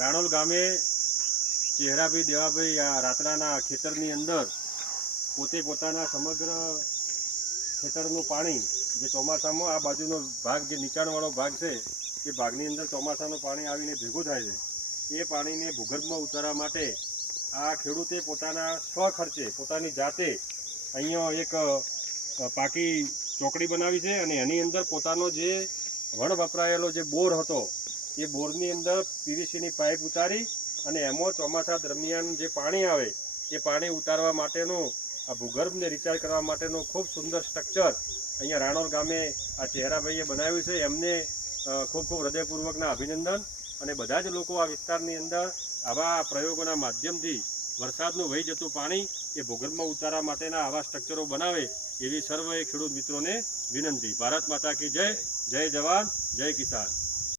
રાણોલ ગામે ચહેરાભાઈ દેવાભાઈ આ રાતરાના ખેતરની અંદર પોતે પોતાના સમગ્ર ખેતરનું પાણી જે ચોમાસામાં આ બાજુનો ભાગ જે નીચાણવાળો ભાગ છે એ ભાગની અંદર ચોમાસાનું પાણી આવીને ભેગું થાય છે એ પાણીને ભૂગર્ભમાં ઉતારવા માટે આ ખેડૂતે પોતાના સ્વખર્ચે પોતાની જાતે અહીંયા એક પાકી ચોકડી બનાવી છે અને એની અંદર પોતાનો જે વણ વપરાયેલો જે બોર હતો એ બોરની અંદર પીવીસીની પાઇપ ઉતારી અને એમાં ચોમાસા દરમિયાન જે પાણી આવે એ પાણી ઉતારવા માટેનું આ ભૂગર્ભને રિચાર્જ કરવા માટેનું ખૂબ સુંદર સ્ટ્રક્ચર અહીંયા રાણોલ ગામે આ ચહેરાભાઈએ બનાવ્યું છે. એમને ખૂબ ખૂબ હૃદયપૂર્વકના અભિનંદન. અને બધા જ લોકો આ વિસ્તારની અંદર આવા પ્રયોગોના માધ્યમથી વરસાદનું વહી જતું પાણી એ ભૂગર્ભમાં ઉતારવા માટેના આવા સ્ટ્રક્ચરો બનાવે એવી સર્વે ખેડૂત મિત્રોને વિનંતી. ભારત માતા કી જય. જય જવાન, જય કિસાન.